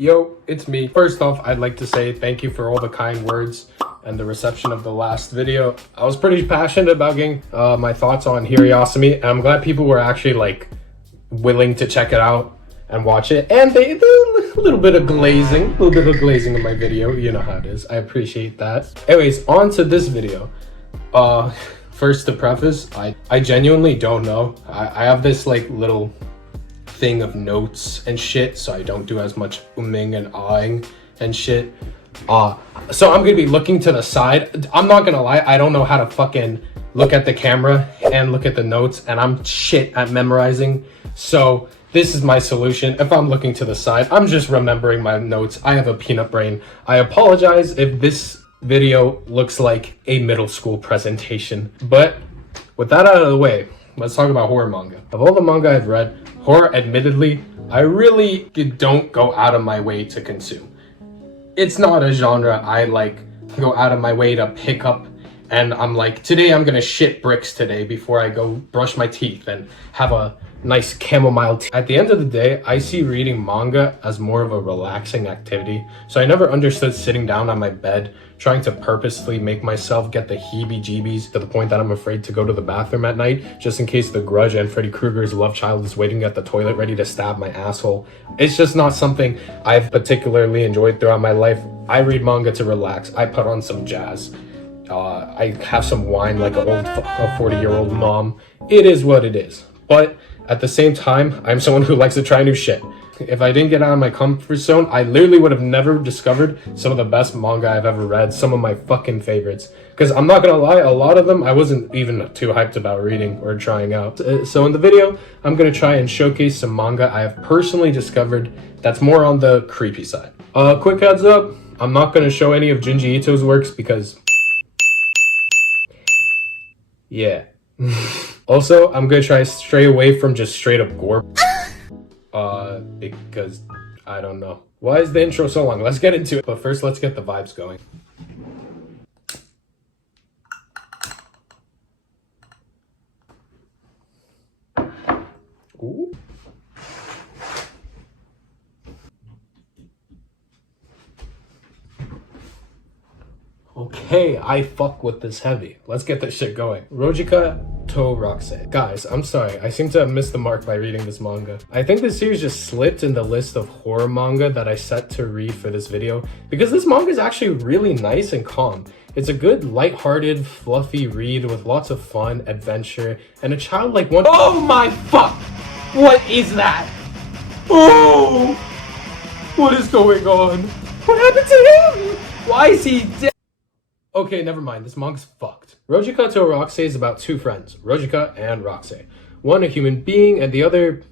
Yo, it's me. First off, I'd like to say thank you for all the kind words and the reception of the last video. I was pretty passionate about getting my thoughts on Hiriosumi, and I'm glad people were actually like willing to check it out and watch it. And they a little bit of glazing, in my video. You know how it is. I appreciate that. Anyways, on to this video. First to preface, I genuinely don't know. I have this like little thing of notes and shit, so I don't do as much umming and ahhing and shit. So I'm gonna be looking to the side. I'm not gonna lie, I don't know how to fucking look at the camera and look at the notes, and I'm shit at memorizing. So this is my solution. If I'm looking to the side, I'm just remembering my notes. I have a peanut brain. I apologize if this video looks like a middle school presentation. But with that out of the way, let's talk about horror manga. Of all the manga I've read, horror, admittedly, I really don't go out of my way to consume. It's not a genre I like go out of my way to pick up, and I'm like, today I'm gonna shit bricks today before I go brush my teeth and have a nice chamomile tea. At the end of the day, I see reading manga as more of a relaxing activity, so I never understood sitting down on my bed trying to purposely make myself get the heebie-jeebies to the point that I'm afraid to go to the bathroom at night just in case the Grudge and Freddy Krueger's love child is waiting at the toilet ready to stab my asshole. It's just not something I've particularly enjoyed throughout my life. I read manga to relax. I put on some jazz. I have some wine like a 40-year-old mom. It is what it is. But at the same time, I'm someone who likes to try new shit. If I didn't get out of my comfort zone, I literally would have never discovered some of the best manga I've ever read, some of my fucking favorites. Because I'm not gonna lie, a lot of them I wasn't even too hyped about reading or trying out. So in the video, I'm gonna try and showcase some manga I have personally discovered that's more on the creepy side. Quick heads up, I'm not gonna show any of Junji Ito's works because... yeah. Also, I'm gonna try to stray away from just straight up gore. Because I don't know. Why is the intro so long? Let's get into it. But first, let's get the vibes going. Ooh. Okay, I fuck with this heavy. Let's get this shit going. Rojica to Rakkasei. Guys, I'm sorry. I seem to have missed the mark by reading this manga. I think this series just slipped in the list of horror manga that I set to read for this video because this manga is actually really nice and calm. It's a good, lighthearted, fluffy read with lots of fun, adventure, and a childlike one. Oh my fuck! What is that? Oh! What is going on? What happened to him? Why is he dead? Okay, never mind. This manga's fucked. Rojica to Rakkasei is about two friends, Rojica and Rakkasei. One a human being and the other,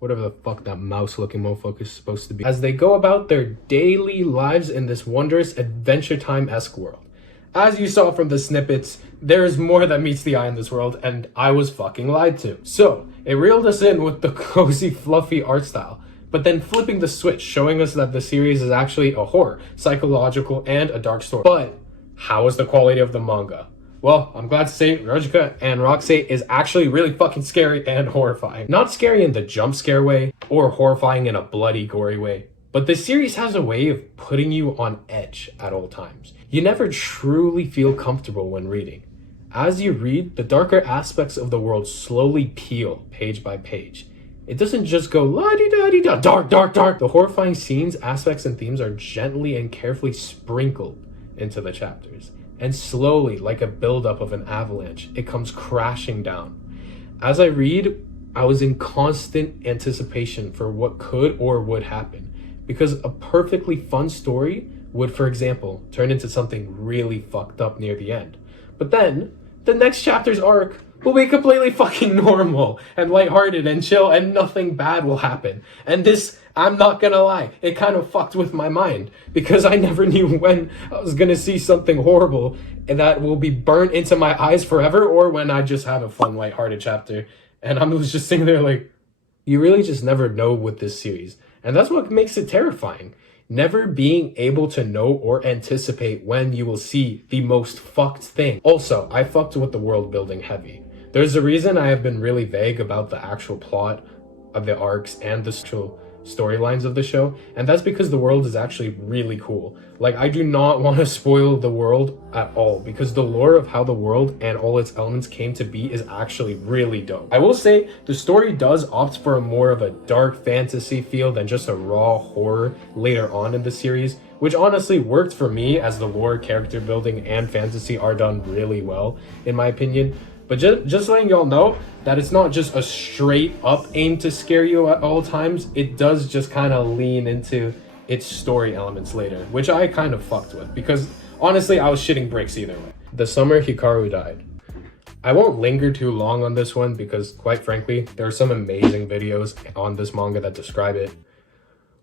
whatever the fuck that mouse-looking motherfucker is supposed to be. As they go about their daily lives in this wondrous Adventure Time-esque world. As you saw from the snippets, there is more that meets the eye in this world, and I was fucking lied to. So, it reeled us in with the cozy, fluffy art style, but then flipping the switch, showing us that the series is actually a horror, psychological, and a dark story. But how is the quality of the manga? Well, I'm glad to say Rojica and Rakkasei is actually really fucking scary and horrifying. Not scary in the jump scare way, or horrifying in a bloody, gory way, but the series has a way of putting you on edge at all times. You never truly feel comfortable when reading. As you read, the darker aspects of the world slowly peel page by page. It doesn't just go la-di-da-di-da, dark, dark, dark. The horrifying scenes, aspects, and themes are gently and carefully sprinkled into the chapters, and slowly, like a buildup of an avalanche, it comes crashing down. As I read, I was in constant anticipation for what could or would happen, because a perfectly fun story would, for example, turn into something really fucked up near the end. But then, the next chapter's arc will be completely fucking normal and lighthearted and chill, and nothing bad will happen. And this, I'm not gonna lie, it kind of fucked with my mind because I never knew when I was gonna see something horrible and that will be burnt into my eyes forever, or when I just have a fun, lighthearted chapter. And I was just sitting there like, you really just never know with this series. And that's what makes it terrifying. Never being able to know or anticipate when you will see the most fucked thing. Also, I fucked with the world building heavy. There's a reason I have been really vague about the actual plot of the arcs and the actual storylines of the show, and that's because the world is actually really cool. Like, I do not want to spoil the world at all, because the lore of how the world and all its elements came to be is actually really dope. I will say the story does opt for a more of a dark fantasy feel than just a raw horror later on in the series, which honestly worked for me, as the lore, character building, and fantasy are done really well, in my opinion. But just letting y'all know that it's not just a straight up aim to scare you at all times. It does just kind of lean into its story elements later, which I kind of fucked with, because honestly I was shitting bricks either way. The summer Hikaru died. I won't linger too long on this one, because quite frankly, there are some amazing videos on this manga that describe it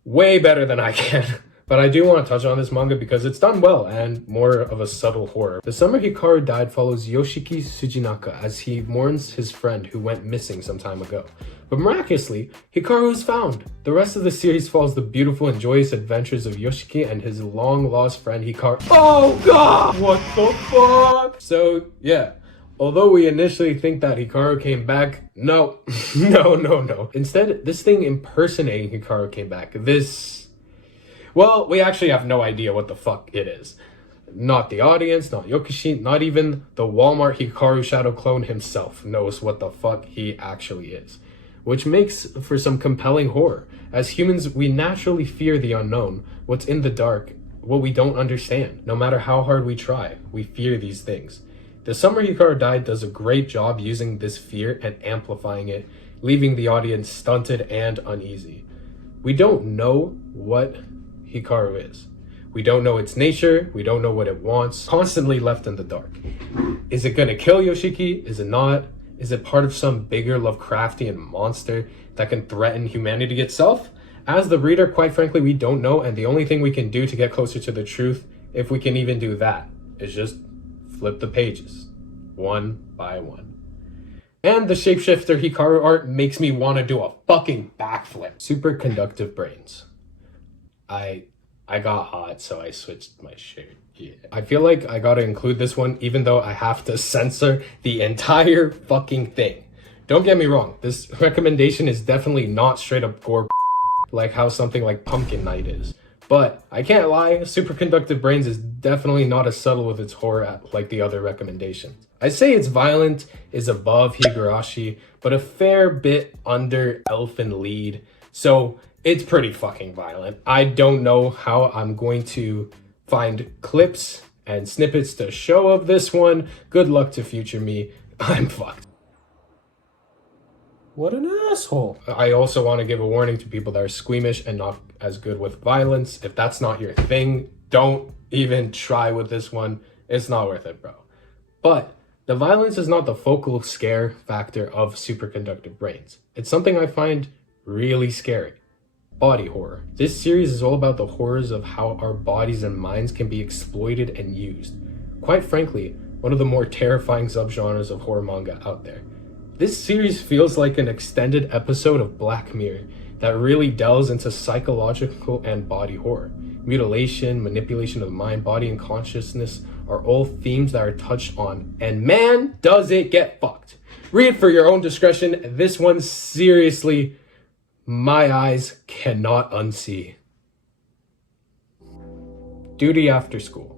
way better than I can. But I do want to touch on this manga because it's done well and more of a subtle horror. The summer Hikaru died follows Yoshiki Tsujinaka as he mourns his friend who went missing some time ago. But miraculously, Hikaru is found. The rest of the series follows the beautiful and joyous adventures of Yoshiki and his long-lost friend Hikaru. Oh god! What the fuck? So, yeah. Although we initially think that Hikaru came back, no. No. Instead, this thing impersonating Hikaru came back. Well, we actually have no idea what the fuck it is. Not the audience, not Yokishi, not even the Walmart Hikaru shadow clone himself knows what the fuck he actually is. Which makes for some compelling horror. As humans, we naturally fear the unknown, what's in the dark, what we don't understand. No matter how hard we try, we fear these things. The Summer Hikaru Died does a great job using this fear and amplifying it, leaving the audience stunted and uneasy. We don't know what Hikaru is. We don't know its nature, we don't know what it wants, constantly left in the dark. Is it gonna kill Yoshiki? Is it not? Is it part of some bigger Lovecraftian monster that can threaten humanity itself? As the reader, quite frankly, we don't know, and the only thing we can do to get closer to the truth, if we can even do that, is just flip the pages, one by one. And the shapeshifter Hikaru art makes me want to do a fucking backflip. Super conductive brains. I got hot, so I switched my shirt. Yeah. I feel like I gotta include this one, even though I have to censor the entire fucking thing. Don't get me wrong, this recommendation is definitely not straight up gore like how something like Pumpkin Night is. But I can't lie, Superconductive Brains is definitely not as subtle with its horror like the other recommendations. I'd say its violent is above Higurashi, but a fair bit under Elfen Lied. So it's pretty fucking violent. I don't know how I'm going to find clips and snippets to show of this one. Good luck to future me. I'm fucked. What an asshole. I also want to give a warning to people that are squeamish and not as good with violence. If that's not your thing, don't even try with this one. It's not worth it, bro. But the violence is not the focal scare factor of Superconductive Brains. It's something I find really scary. Body horror. This series is all about the horrors of how our bodies and minds can be exploited and used. Quite frankly, one of the more terrifying subgenres of horror manga out there. This series feels like an extended episode of Black Mirror that really delves into psychological and body horror. Mutilation, manipulation of the mind, body, and consciousness are all themes that are touched on, and man, does it get fucked. Read for your own discretion. This one, seriously, my eyes cannot unsee. Duty After School.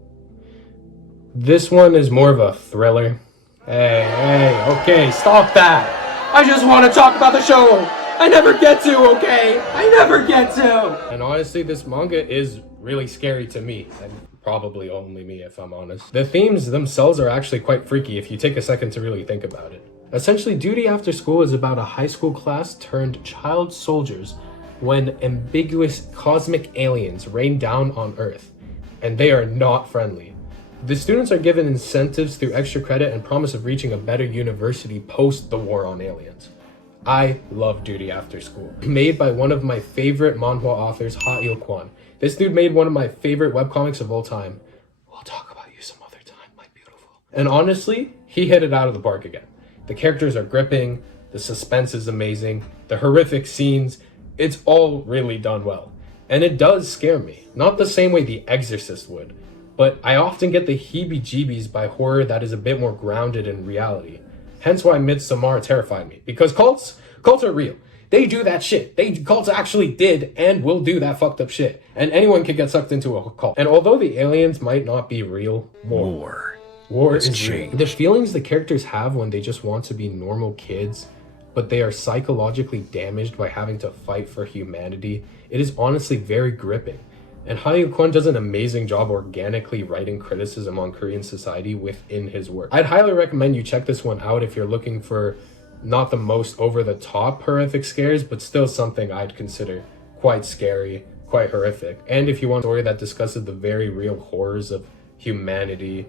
This one is more of a thriller. Hey, okay, stop that. I just want to talk about the show. I never get to, okay? I never get to. And honestly, this manga is really scary to me. And probably only me, if I'm honest. The themes themselves are actually quite freaky if you take a second to really think about it. Essentially, Duty After School is about a high school class turned child soldiers when ambiguous cosmic aliens rain down on Earth. And they are not friendly. The students are given incentives through extra credit and promise of reaching a better university post the war on aliens. I love Duty After School. Made by one of my favorite manhwa authors, Ha-Il Kwan. This dude made one of my favorite webcomics of all time. We'll talk about you some other time, my beautiful. And honestly, he hit it out of the park again. The characters are gripping, the suspense is amazing, the horrific scenes, it's all really done well. And it does scare me. Not the same way The Exorcist would, but I often get the heebie-jeebies by horror that is a bit more grounded in reality. Hence why Midsommar terrified me, because cults are real. They do that shit. Cults actually did and will do that fucked up shit. And anyone can get sucked into a cult. And although the aliens might not be real, war is real. The feelings the characters have when they just want to be normal kids, but they are psychologically damaged by having to fight for humanity, it is honestly very gripping. And Kwon does an amazing job organically writing criticism on Korean society within his work. I'd highly recommend you check this one out if you're looking for not the most over-the-top horrific scares, but still something I'd consider quite scary, quite horrific. And if you want a story that discusses the very real horrors of humanity,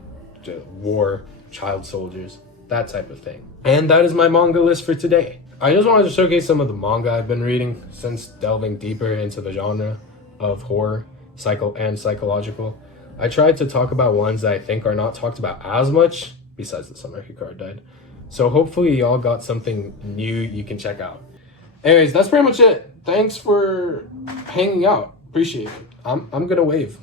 war, child soldiers, that type of thing. And that is my manga list for today. I just wanted to showcase some of the manga I've been reading since delving deeper into the genre of horror, psychological. I tried to talk about ones that I think are not talked about as much, besides the Summer Hikaru died. So hopefully y'all got something new you can check out. Anyways, that's pretty much it. Thanks for hanging out. Appreciate it. I'm gonna wave.